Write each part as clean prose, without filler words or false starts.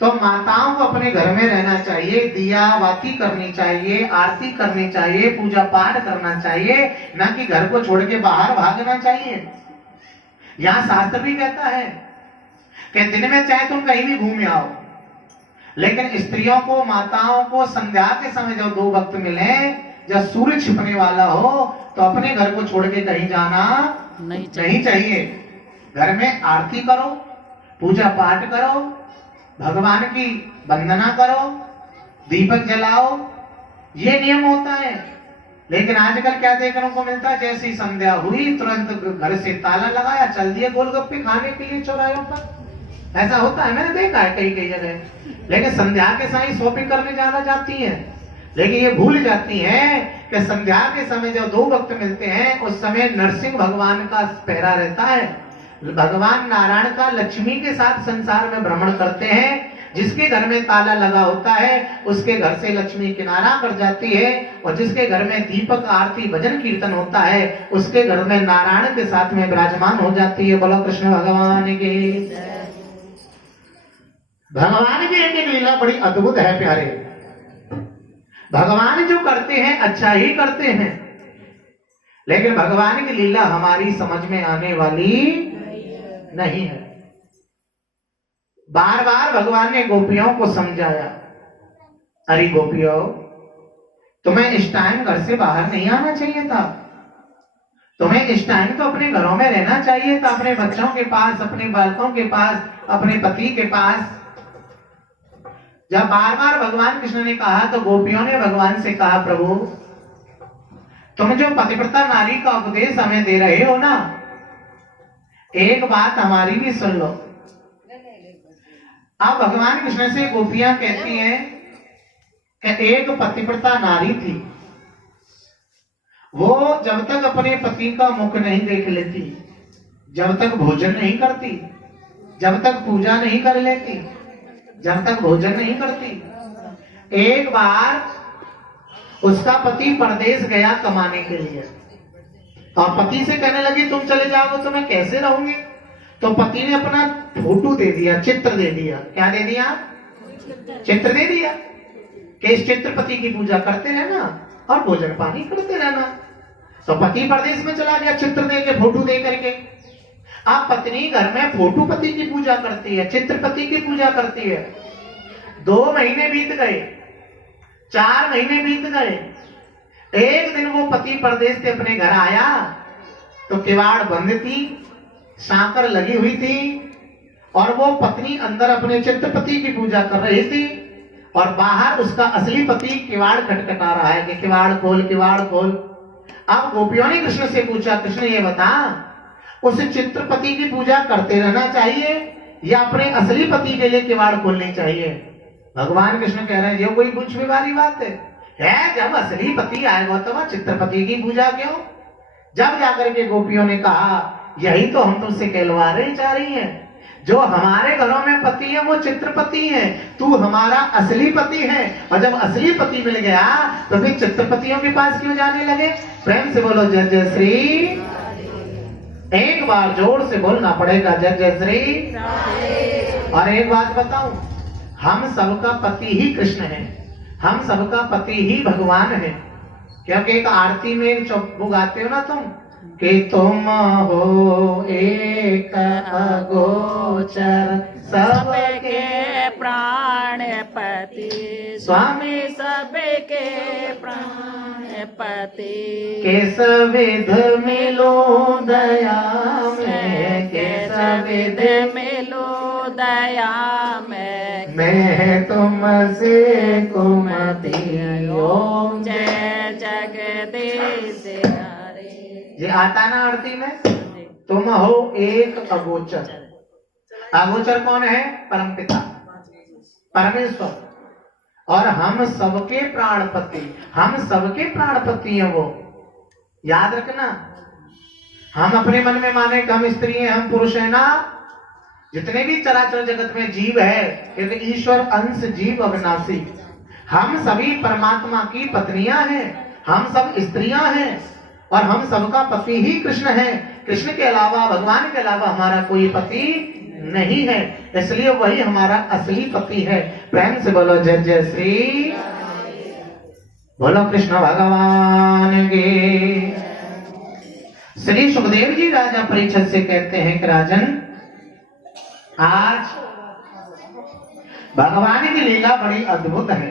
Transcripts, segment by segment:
तो माताओं को अपने घर में रहना चाहिए, दिया बाती करनी चाहिए, आरती करनी चाहिए, पूजा पाठ करना चाहिए, ना कि घर को छोड़ के बाहर भागना चाहिए। यहां शास्त्र भी कहता है कि दिन में चाहे तुम कहीं भी घूम आओ, लेकिन स्त्रियों को, माताओं को संध्या के समय जब 2 वक्त मिले, जब सूर्य छिपने वाला हो, तो अपने घर को छोड़ के कहीं जाना नहीं चाहिए। घर में आरती करो, पूजा पाठ करो, भगवान की वंदना करो, दीपक जलाओ, ये नियम होता है। लेकिन आजकल क्या देखने को मिलता है, जैसी संध्या हुई तुरंत घर से ताला लगाया, चल दिए गोलगप्पे खाने के लिए चौराहों पर। ऐसा होता है, मैंने देखा है कई कई जगह। लेकिन संध्या के समय शॉपिंग करने ज्यादा जाती है, लेकिन ये भूल जाती है कि संध्या के समय जब 2 वक्त मिलते हैं, उस समय नरसिंह भगवान का पहरा रहता है। भगवान नारायण का लक्ष्मी के साथ संसार में भ्रमण करते हैं। जिसके घर में ताला लगा होता है उसके घर से लक्ष्मी किनारा कर जाती है, और जिसके घर में दीपक, आरती, भजन कीर्तन होता है उसके घर में नारायण के साथ में विराजमान हो जाती है। बोलो कृष्ण भगवान की। भगवान की एक लीला बड़ी अद्भुत है प्यारे। भगवान जो करते हैं अच्छा ही करते हैं, लेकिन भगवान की लीला हमारी समझ में आने वाली नहीं है। बार बार भगवान ने गोपियों को समझाया, अरे गोपियों, तुम्हें इस टाइम घर से बाहर नहीं आना चाहिए था, तुम्हें इस टाइम तो अपने घरों में रहना चाहिए था, अपने बच्चों के पास, अपने बालकों के पास, अपने पति के पास। जब बार बार भगवान कृष्ण ने कहा तो गोपियों ने भगवान से कहा, प्रभु तुम जो पतिव्रता नारी का उपदेश हमें दे रहे हो ना, एक बात हमारी भी सुन लो। अब भगवान कृष्ण से गोपियां कहती हैं कि एक पतिव्रता नारी थी, वो जब तक अपने पति का मुख नहीं देख लेती, जब तक भोजन नहीं करती, जब तक पूजा नहीं कर लेती, जब तक भोजन नहीं करती। एक बार उसका पति परदेश गया कमाने के लिए, और पति से कहने लगी तुम चले जाओ तो मैं कैसे रहूंगी। तो पति ने अपना फोटो दे दिया, चित्र दे दिया। क्या दे दिया? चित्र दे दिया कि इस चित्र पति की पूजा करते रहना और भोजन पानी करते रहना। तो पति परदेश में चला गया चित्र दे के, फोटो दे करके। अब पत्नी घर में फोटो पति की पूजा करती है, चित्र पति की पूजा करती है। 2 महीने बीत गए, 4 महीने बीत गए। एक दिन वो पति परदेश से अपने घर आया तो किवाड़ बंद थी, सांकर लगी हुई थी, और वो पत्नी अंदर अपने चित्रपति की पूजा कर रही थी, और बाहर उसका असली पति किवाड़ खटखटा रहा है कि किवाड़ खोल, किवाड़ खोल। अब गोपियों ने कृष्ण से पूछा, कृष्ण ये बता, उस चित्रपति की पूजा करते रहना चाहिए या अपने असली पति के लिए किवाड़ खोलनी चाहिए? भगवान कृष्ण कह रहे हैं, ये कोई कुछ भी वाली बात है, जब असली पति आएगा तो वह चित्रपति की पूजा क्यों? जब जाकर के गोपियों ने कहा, यही तो हम तुमसे कहलवाने चाह रही हैं, जो हमारे घरों में पति है वो चित्रपति है, तू हमारा असली पति है, और जब असली पति मिल गया तो फिर चित्रपतियों के पास क्यों जाने लगे? प्रेम से बोलो जय जय श्री। एक बार जोर से बोलना पड़ेगा, जय जय श्री। और एक बात बताऊं, हम सबका पति ही कृष्ण है, हम सबका पति ही भगवान है। क्योंकि एक आरती में एक चौपू गाते हो ना तुम, कि तुम हो एक अगोचर सबके प्राणपति, स्वामी सबके प्राणपति, किस विध मिलो दया में, किस विध मिलो दया में, मैं तुमसे कुमति। ओम जय जगदीश हरे। ये आता ना आरती में, तुम हो एक अगोचर। अगोचर कौन है? परमपिता परमेश्वर, और हम सबके प्राणपति, हम सबके प्राणपति हैं वो। याद रखना, हम अपने मन में माने कि हम स्त्री हैं, हम पुरुष हैं ना। जितने भी चराचर जगत में जीव है, क्योंकि ईश्वर अंश जीव अविनाशी, हम सभी परमात्मा की पत्नियां हैं, हम सब स्त्रियां हैं, और हम सबका पति ही कृष्ण है। कृष्ण के अलावा, भगवान के अलावा हमारा कोई पति नहीं है, इसलिए वही हमारा असली पति है। प्रेम से बोलो जय जय श्री, बोलो कृष्ण भगवान के। श्री सुखदेव जी राजा परीक्षित से कहते हैं कि राजन, आज भगवान की लीला बड़ी अद्भुत है,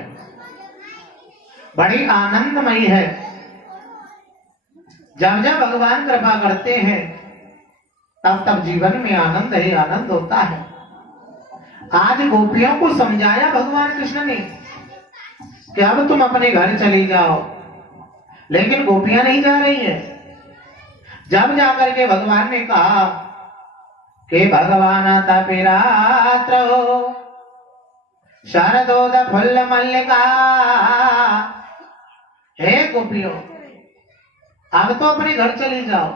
बड़ी आनंदमयी है। जब जब भगवान कृपा करते हैं तब तब जीवन में आनंद ही आनंद होता है। आज गोपियों को समझाया भगवान कृष्ण ने कि अब तुम अपने घर चली जाओ, लेकिन गोपियां नहीं जा रही हैं। जब जाकर के भगवान ने कहा कि भगवान तपिरात्र शरदोद फुल्ल मल्लिका, हे गोपियों अब तो अपने घर चली जाओ,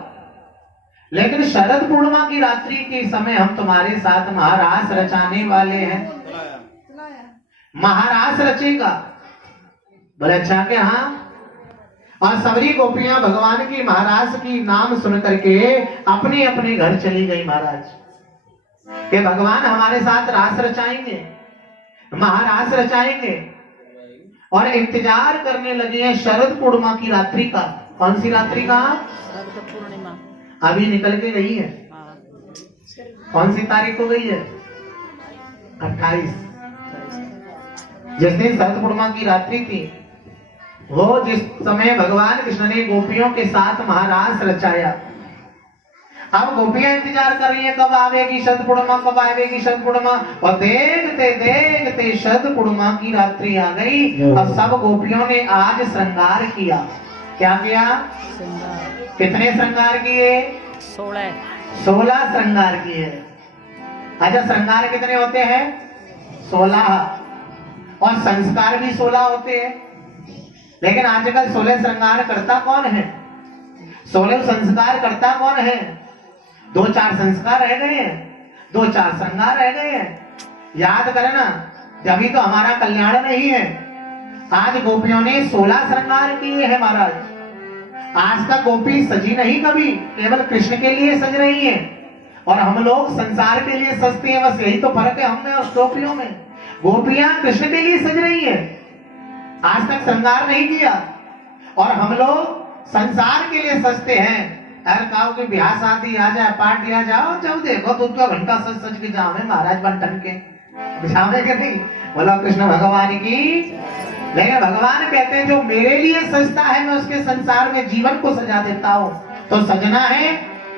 लेकिन शरद पूर्णिमा की रात्रि के समय हम तुम्हारे साथ महारास रचाने वाले हैं। महारास रचेगा? बोले अच्छा के हाँ। और सबरी गोपियां भगवान की महाराज की नाम सुन करके अपने अपने घर चली गई महाराज, कि भगवान हमारे साथ रास रचाएंगे, महारास रचाएंगे। और इंतजार करने लगी है शरद पूर्णिमा की रात्रि का। कौन सी रात्रि का? शरद पूर्णिमा अभी निकल के गई है। कौन सी तारीख हो गई है? 28। जिस दिन शरद पूर्णिमा की रात्रि थी, वो जिस समय भगवान कृष्ण ने गोपियों के साथ महारास रचाया। अब गोपियां इंतजार कर रही है कब आवेगी शरद पूर्णिमा, कब आवेगी शरद पूर्णिमा। और देखते देखते शरद पूर्णिमा की रात्रि आ गई। और सब गोपियों ने आज श्रृंगार किया। क्या किया? कितने श्रृंगार किए? 16 श्रृंगार किए। अच्छा, श्रृंगार कितने होते हैं? 16। और संस्कार भी 16 होते हैं। लेकिन आजकल 16 श्रृंगार करता कौन है? 16 संस्कार करता कौन है? 2-4 संस्कार रह गए हैं, 2-4 श्रृंगार रह गए हैं। याद करना, जभी तो हमारा कल्याण नहीं है। आज गोपियों ने 16 श्रृंगार किए हैं महाराज। आज तक गोपी सजी नहीं कभी, केवल कृष्ण के लिए सज रही है। और हम लोग संसार के लिए सजते हैं, बस यही तो फर्क है हमने और गोपियों में। गोपियां कृष्ण के लिए सज रही है, आज तक श्रृंगार नहीं किया। और हम लोग संसार के लिए सजते हैं। हर काऊ की ब्याह शादी आ जाए, पार्ट दिया जाओ, जब देखो तो 2 घंटा सज सज के जावे महाराज बन टन के बिछावे के नहीं। बोला कृष्ण भगवान की। लेकिन भगवान कहते हैं जो मेरे लिए सजता है मैं उसके संसार में जीवन को सजा देता हूँ। तो सजना है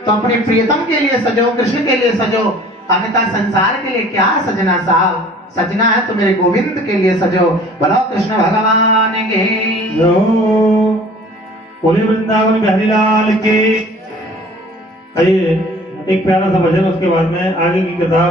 तो अपने प्रियतम के लिए सजो, कृष्ण के लिए सजो, अन्यथा संसार के लिए क्या सजना साहब। सजना है तो मेरे गोविंद के लिए सजो। बोलो कृष्ण भगवान के। बोले वृंदावन बिहारी लाल के। आइए एक प्यारा सा भजन, उसके बाद में आगे की कथा